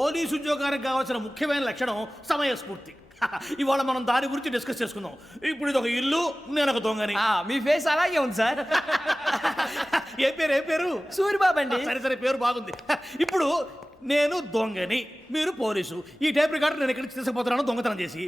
Police ఉద్యోగానికి కావాల్సిన ముఖ్యమైన లక్షణం సమయస్ఫూర్తి. ఇవాళ మనం దాని గురించి డిస్కస్ చేసుకుందాం. ఇప్పుడు ఇది ఒక ఇల్లు, నేను ఒక దొంగని. మీ ఫేస్ అలాగే ఉంది సార్. ఏ పేరు? సూరిబాబు అండి. సరే పేరు బాగుంది. ఇప్పుడు నేను దొంగని, మీరు పోలీసు. ఈ టైప్ రికార్డు నేను ఎక్కడికి తీసుకుపోతున్నాను దొంగతనం చేసి.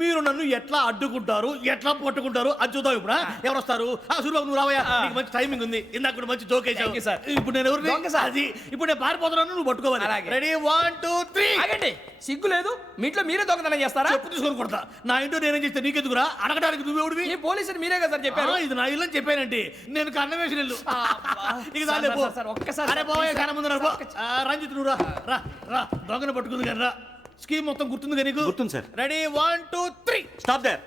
మీరు నన్ను ఎట్లా అడ్డుకుంటారు, ఎట్లా పట్టుకుంటారు అది చూద్దాం. ఇప్పుడు ఎవరు వస్తారు? సూరిబాబు నువ్వు రావయ్యా, నీకు మంచి టైమింగ్ ఉంది. ఇందాక మంచి జోక్ వేసావు. ఇప్పుడు నేను ఎవరు? అది ఇప్పుడు నేను పారిపోతున్నాను, నువ్వు పట్టుకోవాలి. రెడీ 1 2 3. ఆగండి, సిగ్గు లేదు? మీ ఇంట్లో మీరే దొంగతనం చేస్తారా? చెప్పు తీసుకొని కొడతా. నా ఇంట్లో నేనేం చేస్తే నీకెందుకురా? అడగడానికి నువ్వెవడివి? ఈ పోలీసులు మీరే కదా సార్ చెప్పారు. ఇది నా ఇల్లు అని చెప్పానండి. నేను కన్న వేసిన ఇల్లు. ఒక్కసారి అరే బాబు కన్న ముందు రంజిత్ నువ్వు రా రా దొంగను పట్టుకుంది కానీ రా. స్కీమ్ మొత్తం గుర్తుంది నీకు? గుర్తుంది sir. Ready 1 2 3. Stop there.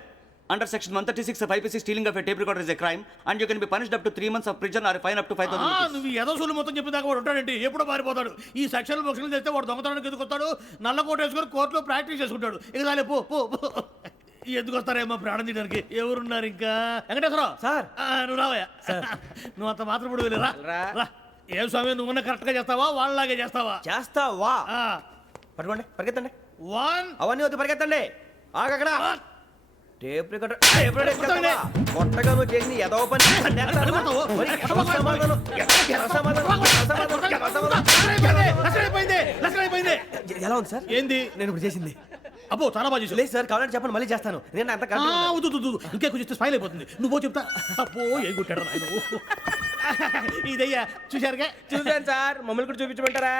Under section 136 of IPC, stealing of a tape recorder is a crime and you can be punished up to 3 months of prison or a fine up to 5,000 rupees. నువ్వు ఏదో సొల్లు మొత్తం చెప్పేదాకా వాడు ఉంటాడండి. ఎప్పుడో పారిపోతాడు. ఈ సెక్షన్ బొక్షన్లు చేస్తే వాడు దొంగతనానికి ఎందుకు వస్తాడు? నల్ల కోట వేసుకొని కోర్టులో ప్రాక్టీస్ చేసుకుంటాడు. ఇక చాలే పో పో పో. ఎందుకు వస్తారేమో ప్రాణం తీయడానికి. ఎవరున్నారు ఇంకా? వెంకటేశ్వరరావు సార్. నువ్వు రావయ్యా. నువ్వు అంత మాత్రం ఇప్పుడు వెళ్ళి రా. ఏం స్వామి నువ్వున్న కరెక్ట్ గా చేస్తావా వాళ్ళలాగే చేస్తావా? చేస్తావా? పట్టుకోండి, పరిగెత్తండి. 1 అవన్నీ వద్దు, పరిగెత్తండి. ఆగక్కడ టేప్ రికార్డర్ కొత్తగా నువ్వు చేసిన ఏదో పని. ఎలా ఉంది సార్? ఏంది నేను ఇప్పుడు చేసింది? అబ్బో చాలా బాగా చేసావు. లేదు సార్, కావాలంటే చెప్పండి, మళ్ళీ చేస్తాను. నేను అంత ఇంకే కొంచెం స్మైల్ అయిపోతుంది. నువ్వు చెప్తా. అబ్బో ఏ కొట్టాడు నాయన. ఇదయ్యా చూశారుగా? చూసాను సార్. మమ్మల్ని కూడా చూపించమంటారా?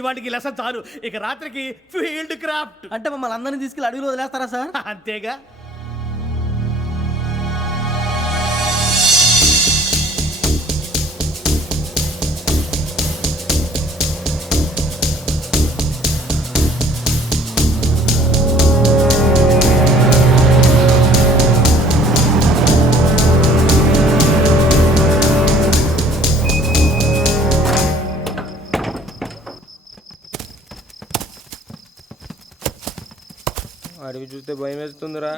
ఇవాటికి లెసన్ చాలు. ఇక రాత్రికి ఫీల్డ్ క్రాఫ్ట్. అంటే మమ్మల్ని అందరినీ తీసుకెళ్ళి అడుగులో వదిలేస్తారా సార్? అంతేగా. అడిగి చూస్తే భయం వేస్తుందిరా.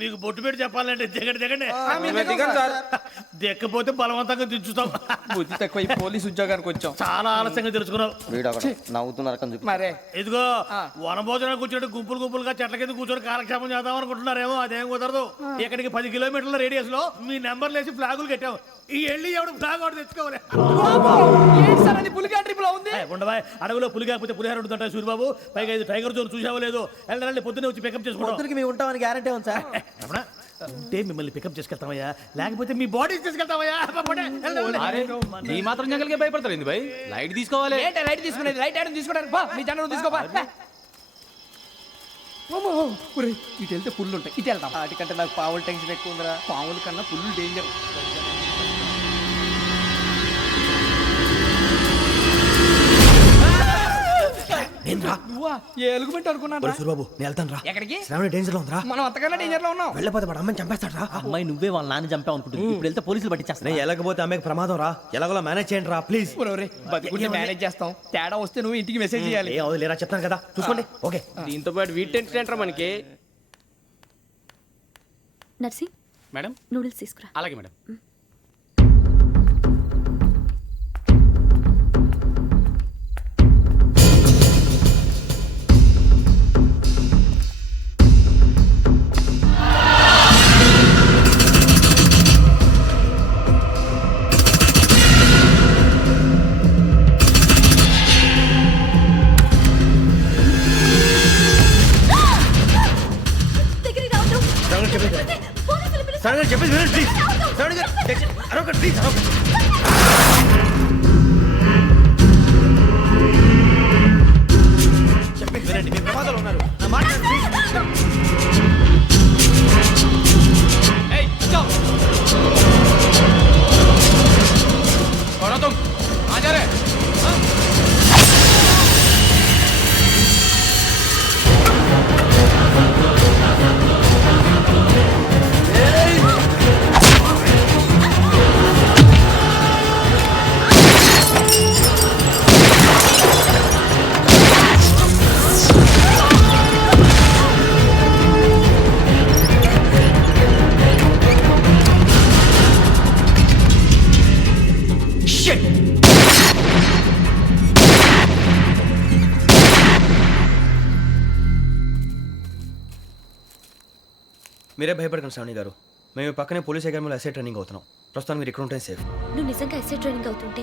మీకు బొట్టు పెట్టి చెప్పాలంటే దిగండి. దిక్కపోతే బలవంతంగా దించుతాం. బుద్ధి తక్కువ ఈ పోలీస్ ఉద్యోగానికి వచ్చాం. చాలా ఆలస్యంగా తెలుసుకున్నావు. నవ్వుతున్నారు మరే. ఇదిగో వనభోజనానికి కూర్చోండి. గుంపులుగా చెట్ల కింద కూర్చొని కాలక్షేపం చేద్దాం అనుకుంటున్నారేమో. అదేం కుదరదు. ఇక్కడికి 10 కిలోమీటర్ల రేడియస్ లో మీ నెంబర్లు వేసి ఫ్లాగులు కట్టాము. ఈ వెళ్ళి ఎవడు ఫ్లాగ్ ఒకటి తెచ్చుకోవాలి. ఉండవా అడవిలో పులి కాకపోతే పులిహార ఉంటుంట సూరిబాబు. పైగా ఇది టైగర్ జోన్ చూసావో లేదో. వెళ్ళండి పొద్దున్నే వచ్చి పికప్ చేసుకుంటాం. మేము ఉంటామని గ్యారంటీ ఉంది సార్. అంటే మిమ్మల్ని పికప్ చేసుకెళ్తామయ్యా, లేకపోతే మీ బాడీ తీసుకెళ్తామయ్యా. ఈ మాత్రం జంగల్కే భయపడతారు భయ్. లైట్ తీసుకోవాలి. లైట్ తీసుకునేది లైట్ ఐటమ్ తీసుకోవడానికి మీ జనం తీసుకోపా. ఇటు వెళ్తే పుల్లు ఉంటాయి, ఇటు వెళ్తాం. వాటికంటే నాకు పావుల టెన్షన్ ఎక్కువ ఉందిరా. పావుల కన్నా పుల్లు డేంజర్. సూరిబాబు నేను వెళ్తాను రా. ఎక్కడికి? శ్రావణి డేంజర్ లో ఉందిరా. మనం అంతకన్నా డేంజర్ లో ఉన్నాం. వెళ్ళపోతే వాడు అమ్మాయిని చంపేస్తాడు రా. అమ్మాయి నువ్వే వాళ్ళ నాన్న చంపావు అనుకుంటుంది. ఇప్పుడు వెళ్తే పోలీసులు పట్టించేస్తా. నేను వెళ్ళకపోతే అమ్మాయికి ప్రమాదం రా. ఎలాగోలా మేనేజ్ చేయండి రా ప్లీజ్. బతుకుంటే మేనేజ్ చేస్తాం. తేడా వస్తే నువ్వు ఇంటికి మెసేజ్ చేయాలి. ఏ అవదు లేరా చెప్తాను కదా చూసుకోండి. ఓకే దీంతో పాటు వీటి టెన్షన్ ఏంట్రా మనకి. నర్సి మేడం నూడిల్స్ తీసుకురా. అలాగే మేడం. చెప్పేసి వినండి ప్లీజ్. శ్రావణి గారు అరొకటి ప్లీజ్. చెప్పేసి వినండి, మీరు ప్రమాదాలు ఉన్నారు. నా మాట ప్లీజ్. చెయ్యి. మీరే భయపడకండి శ్రావణి గారు. మేము పక్కనే పోలీస్ అకాడమీలో ఎస్ఐ ట్రైనింగ్ అవుతున్నాం. ప్రస్తుతం మీరు ఇక్కడ ఉంటే సేఫ్. నువ్వు నిజంగా ఎస్ఐ ట్రైనింగ్ అవుతుంటే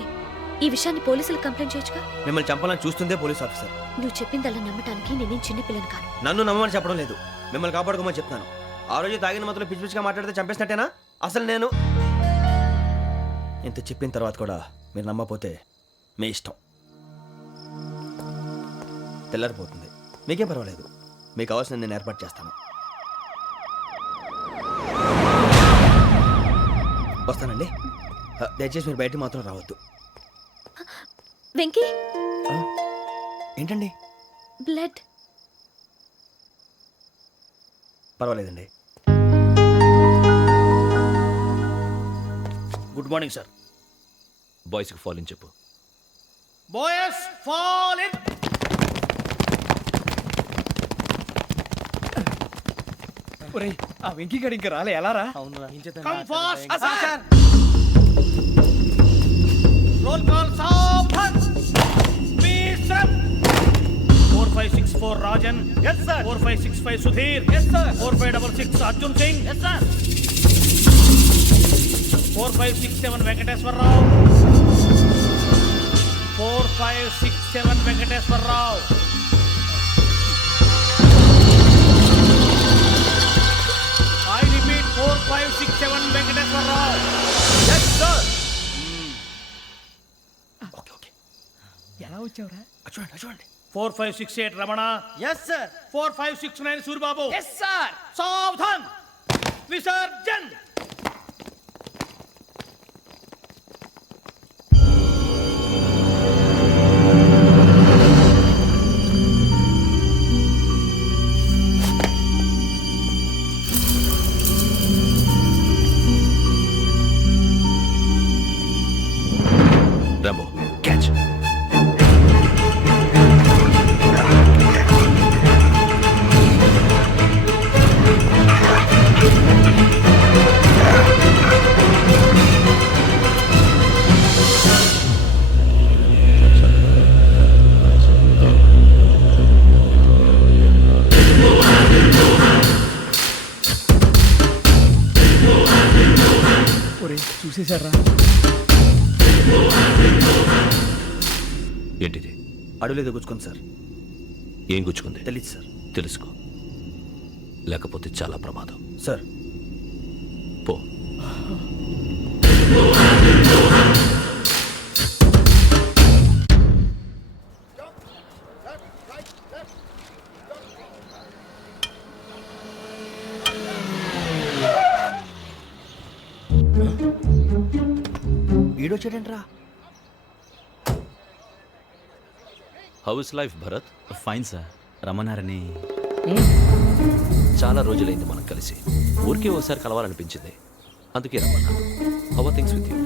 ఈ విషయాన్ని పోలీసులకు కంప్లైంట్ చేయొచ్చుగా. మిమ్మల్ని చంపాలని చూస్తుందే పోలీస్ ఆఫీసర్. నువ్వు చెప్పిందల్లా నమ్మటానికి నేనేం చిన్నపిల్లని కాను. నన్ను నమ్మమని చెప్పడం లేదు, మిమ్మల్ని కాపాడుకోమని చెప్తాను. ఆ రోజు తాగిన మొదలు పిచ్చి పిచ్చిగా మాట్లాడితే చంపేసినట్టేనా? అసలు నేను ఇంత చెప్పిన తర్వాత కూడా మీరు నమ్మపోతే మీ ఇష్టం. తెల్లారిపోతుంది, మీకేం పర్వాలేదు. మీకు కావాల్సిన నేను ఏర్పాటు చేస్తాను. వస్తానండి. దయచేసి మీరు బయటికి మాత్రం రావద్దు. వెంకీ, ఏంటండి? బ్లడ్. పర్వాలేదండి. Good morning sir. బాయ్స్కి ఫాల్ ఇన్ చెప్పు. Boys fall in. ఆ వెంకీ గడి ఇంకా రాలే, ఎలా రా? Come fast sir. Roll call సావధాన్. విశ్రమ్. 4564 Rajan. yes sir. 4565 Sudheer. yes sir. 4566 Arjun Singh. yes sir. 4567 Venkateswararao. 4567 Venkateswararao. I repeat 4567 Venkateswararao. Yes, sir. Okay okay. ఎలా వచ్చావురా? చూడండి చూడండి. 4568 Ramana. Yes, sir. 4569 Suribabu. Yes, sir. సావధాన్. విసర్జన్. Rambo catch. చూసేశారా? ఏంటిది? అడవిలో గుచ్చుకుంది సార్. ఏం గుచ్చుకుంది? తెలీదు సార్. తెలుసుకో, లేకపోతే చాలా ప్రమాదం. సార్ పో. ఈడొచ్చాడంట్రా. How is life Bharat? Fine sir. రమ్మన్నారని. చాలా రోజులైంది మనం కలిసి. ఊరికే ఒకసారి కలవాలనిపించింది, అందుకే రమ్మన్నా. How are things with you?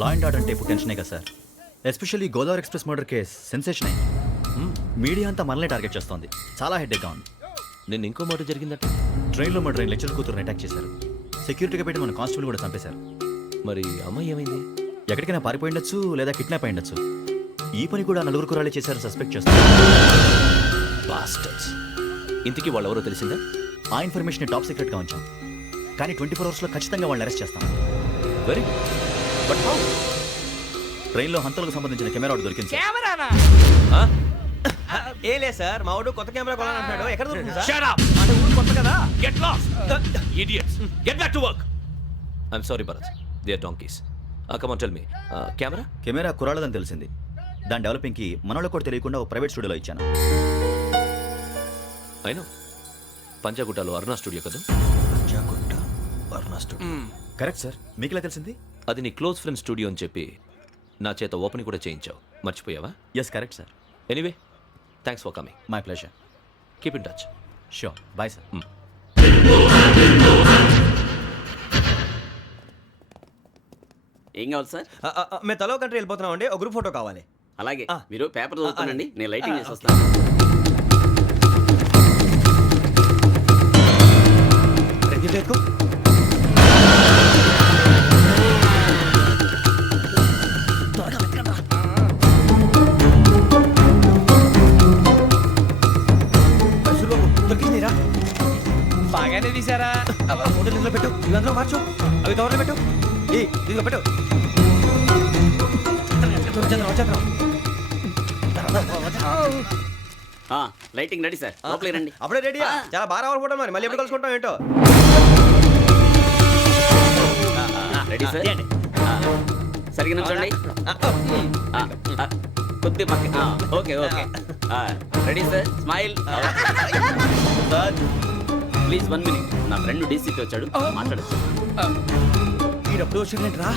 Law and order అంటే ఇప్పుడు టెన్షనే కదా sir. Especially Godavari express murder case sensation అయింది. మీడియా అంతా మనల్ని టార్గెట్ చేస్తోంది. చాలా హెడ్ఏక్గా ఉంది. నిన్న ఇంకో మాట జరిగిందట. ట్రైన్లో మా ట్రైన్ లెక్చర్ కూతురుని అటాక్ చేశారు. సెక్యూరిటీగా పెట్టి మన కానిస్టేబుల్ కూడా చంపేశారు. మరి అమ్మాయి ఏమైంది? ఎక్కడికైనా పారిపోయి ఉండొచ్చు, లేదా కిడ్నాప్ అయి ఉండొచ్చు. ఈ పని కూడా నలుగురు కురాలే చేశారు సస్పెక్ట్ చేస్తారు. బాస్టర్స్. ఇంతకీ వాళ్ళెవరో తెలిసిందా? ఆ ఇన్ఫర్మేషన్ టాప్ సీక్రెట్గా ఉంచాం, కానీ 24 అవర్స్లో ఖచ్చితంగా వాళ్ళని అరెస్ట్ చేస్తాం. Very good. But how? ట్రైన్లో హంతలకు సంబంధించిన కెమెరా ఒకటి దొరికింది సార్. ఏ లే సార్, మా వాడు కొత్త కెమెరా కొనాలంటున్నాడు. ఎక్కడ దొరుకుతుంది సార్? Shut up! అంటే ఊరు కొత్త కదా. Get lost! Idiots! Get back to work! I'm sorry, Bharat. They are donkeys. Come on, tell me. Camera? Camera కురాలదని తెలిసింది. దాని డెవలపింగ్కి మనలో కూడా తెలియకుండా ఒక ప్రైవేట్ స్టూడియోలో ఇచ్చాను. I know. పంజాగుట్టలో అరుణా స్టూడియో కదా? Panjagutta Aruna studio. Correct sir. మీకు ఎలా తెలిసింది? అది నీ క్లోజ్ ఫ్రెండ్ స్టూడియో అని చెప్పి నా చేత ఓపెన్ కూడా చేయించావు. మర్చిపోయావా? Yes correct sir. Anyway, thanks for coming. My pleasure. Keep in touch. Sure. Bye sir. ఏం కావాలి సార్? మేము తలో కంట్రీ వెళ్ళిపోతున్నాం అండి. ఒక గ్రూప్ ఫోటో కావాలి. అలాగే, ఆ. మీరు పేపర్ చదువుతానండి, నేను లైటింగ్ చేసి వస్తాను. ఇదిగో పెట్టు. లైటింగ్ రెడీ సార్ లోపలికి రండి. అప్పుడే రెడీ చాలా బాగా రావాలి ఫోటో మరి మళ్ళీ ఎప్పుడు కలుసుకుంటాం ఏంటో. రెడీ సార్ సరిగ్గా నుంచోండి. కొద్ది పక్క okay okay ready sir smile. Please 1 minute. నా ఫ్రెండ్ డీసీపీ వచ్చాడు మాట్లాడచ్చు. ఈడప్పుడు వచ్చిందంటరా.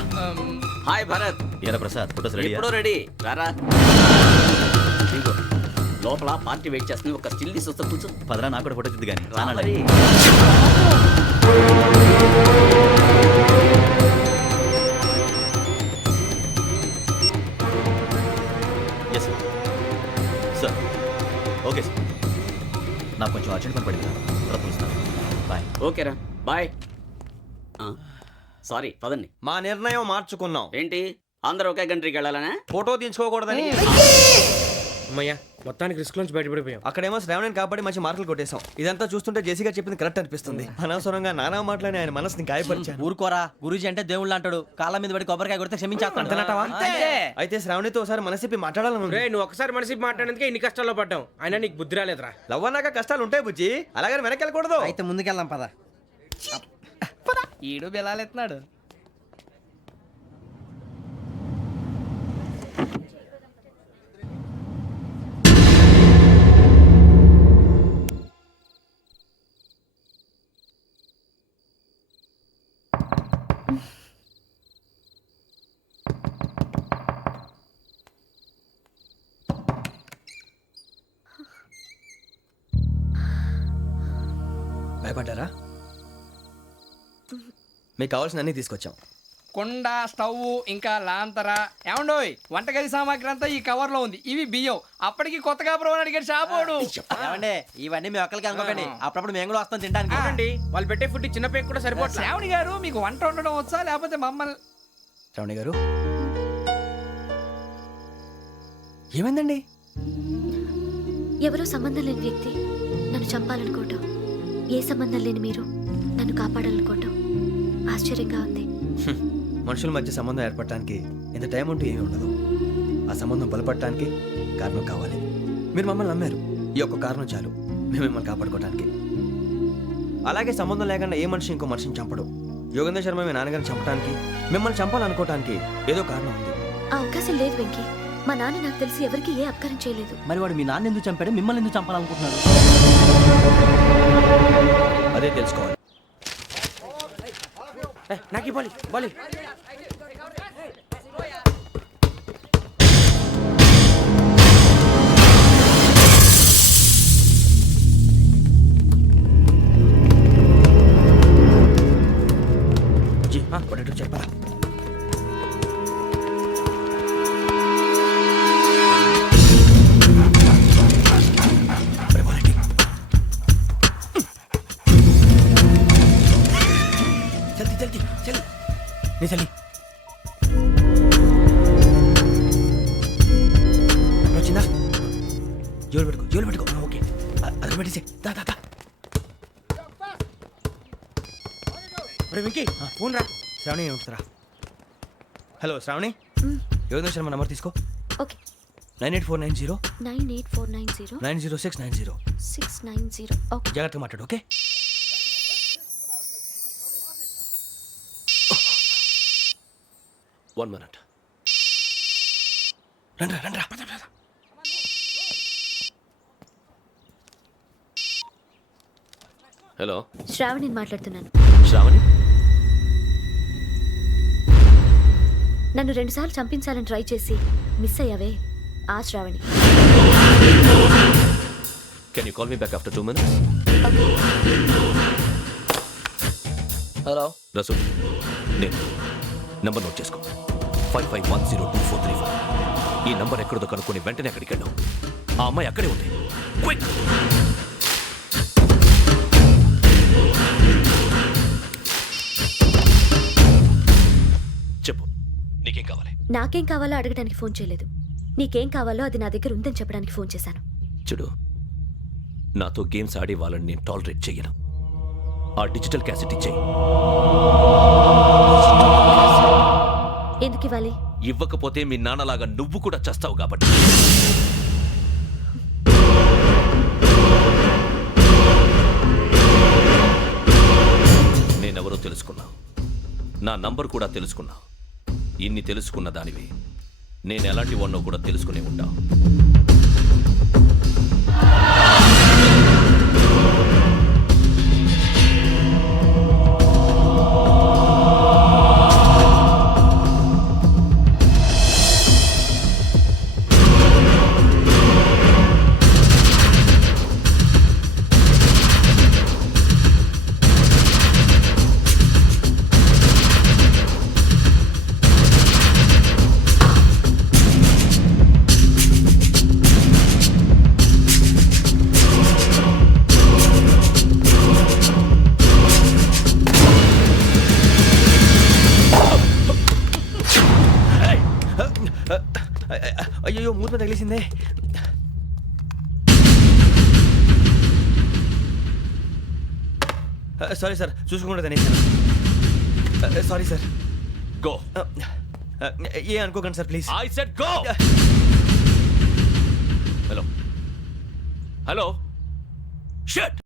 హాయ్ భరత్. ఏరా ప్రసాద్ ఫోటోస్ రెడీ ఎప్పుడో రెడీ రారా. ఇదిగో, లోపల పార్టీ వెయిట్ చేస్తుంది. ఒక స్టిల్ తీసి వస్తా కూర్చో. పదరా నాకు కూడా ఫోటో తిద్దు కానీ రా మరి. ఎస్ సార్ ఓకే సార్ నాకు కొంచెం అర్జెంట్ పని పడింది తర్వాత పిలుస్తాను బాయ్. ఓకేరా బాయ్. సారీ పదండి. మా నిర్ణయం మార్చుకున్నాం. ఏంటి అందరూ ఒకే కంట్రీకి వెళ్ళాలనే? ఫోటో తీసుకోకూడదని. అమ్మయ్యా మొత్తానికి రిస్క్ నుంచి బయటపడిపోయాం. అక్కడేమో శ్రావణిని కాబట్టి మంచి మార్కులు కొట్టేశాం. ఇదంతా చూస్తుంటే జేసీగా చెప్పింది కరెక్ట్ అనిపిస్తుంది. అనవసరంగా నానా మాటలని ఆయన మనసుని గాయపరిచాను. ఊరుకోరా గురూజీ అంటే దేవుళ్ళు అంటాడు. కాళ్ళ మీద పడి కొబ్బరికాయ కొడితే క్షమించేస్తాడు. అంతేనంటావా? అంతే. అయితే శ్రావణితో ఒకసారి మనసిప్పి మాట్లాడాలను. రే నువ్వు ఒకసారి మనసి మాట్లాడేందుకే ఇన్ని కష్టాల్లో పడ్డాం. అయినా నీకు బుద్ధి రాలేదురా. లవ్ అన్నాక కష్టాలు ఉంటాయి బుజ్జి, అలాగని వెనక్కి వెళ్ళకూడదు. అయితే ముందుకెళ్దాం పద. ఈడు బెలాలెత్తున్నాడు. భయపడ్డారా? మీకు కావాల్సిన అన్ని తీసుకొచ్చాం. కుండ స్టవ్ ఇంకా లాంతర ఏమండోయ్ వంటగది సామాగ్రి అంతా ఈ కవర్ లో ఉంది. ఇవి బియ్యం. అప్పటికి కొత్తగా బ్రో అడిగాడు షాపోడు. ఏమండి ఇవన్నీ మీ ఒక్కరికి అనుకోకండి. అప్పుడప్పుడు మేము కూడా వస్తాం తినడానికి. అవునండి వాళ్ళు పెట్టే ఫుడ్ చిన్న పేక్ కూడా సరిపోతుంది. శ్రావణి గారు మీకు వంట వండడం వచ్చా లేకపోతే మమ్మల్ని? శ్రావణి గారు ఏమైందండి? ఎవరో సంబంధం లేని వ్యక్తి నన్ను చంపాలనుకోవటం, ఏ సంబంధం లేని మీరు నన్ను కాపాడాలనుకోవటం ఆశ్చర్యంగా ఉంది. మనుషుల మధ్య సంబంధం ఏర్పడటానికి ఇంత టైం ఉంటూ ఏమీ ఉండదు. ఆ సంబంధం బలపడటానికి కారణం కావాలి. మీరు మమ్మల్ని నమ్మారు, ఈ ఒక్క కారణం చాలు మేము మిమ్మల్ని కాపాడుకోవడానికి. అలాగే సంబంధం లేకుండా ఏ మనిషి ఇంకో మనిషిని చంపడు. యోగేంద్ర శర్మ మీ నాన్నగారిని చంపడానికి, మిమ్మల్ని చంపాలనుకోవటానికి ఏదో కారణం ఉంది. ఆ అవకాశం లేదు వెంకీ. మా నాన్న నాకు తెలిసి ఎవరికి ఏ అపకారం చేయలేదు. మరి వాడు మీ నాన్న ఎందుకు చంపాడు, మిమ్మల్ని ఎందుకు చంపాలనుకుంటున్నాడు? అదే తెలుసుకోవాలి. నాకు బాలి బాలి చెప్పరా? జల్దీ జల్దీ జల్దీ నీ జల్దీ వచ్చిందా? జోలు పెట్టుకో ఓకే అది పెట్టేసి దా దా దా. వెంకీ ఫోన్ రా. శ్రావణి ఏముంటుందిరా? హలో శ్రావణి, యోగేంద్ర శర్మ నంబర్ తీసుకో. ఓకే 98490 98490 90690. 690. ఓకే జాగ్రత్తగా మాట్లాడు ఓకే? One minute. రండ్రా రండ్రా. హలో శ్రావణిని మాట్లాడుతున్నాను. శ్రావణి, నన్ను 2 సార్లు చంపించాలని ట్రై చేసి మిస్ అయ్యావే, ఆ Shravani. can you call me back after 2 minutes? Hello Rasool, నేను నంబర్ నోట్ చేసుకో. 55102435. ఈ నంబర్ ఎక్కడదో కనుక్కొని వెంటనే అక్కడికి వెళ్ళావు. ఆ అమ్మాయి అక్కడే ఉంది. క్విక్. చెప్పు, నీకేం కావాలి? నాకేం కావాలో అడగడానికి ఫోన్ చేయలేదు. నీకేం కావాలో అది నా దగ్గర ఉందని చెప్పడానికి ఫోన్ చేశాను. చూడు, నాతో గేమ్స్ ఆడే వాళ్ళని నేను టాలరేట్ చెయ్యను. ఆ డిజిటల్ క్యాసెట్ ఇచ్చేయి. ఎందుకు ఇవ్వాలి? ఇవ్వకపోతే మీ నాన్నలాగా నువ్వు కూడా చస్తావు కాబట్టి. నేనెవరో తెలుసుకున్నా, నా నంబర్ కూడా తెలుసుకున్నా. ఇన్ని తెలుసుకున్న దానివి నేను ఎలాంటి వాడినో కూడా తెలుసుకునే ఉంటా. అయ్యో మూత మీద తగిలేసిందే. సారీ సార్, చూసుకోకుండా తినేసాను. Sorry sir. గో. ఏ అనుకోకండి sir please. I said go. Hello hello shut.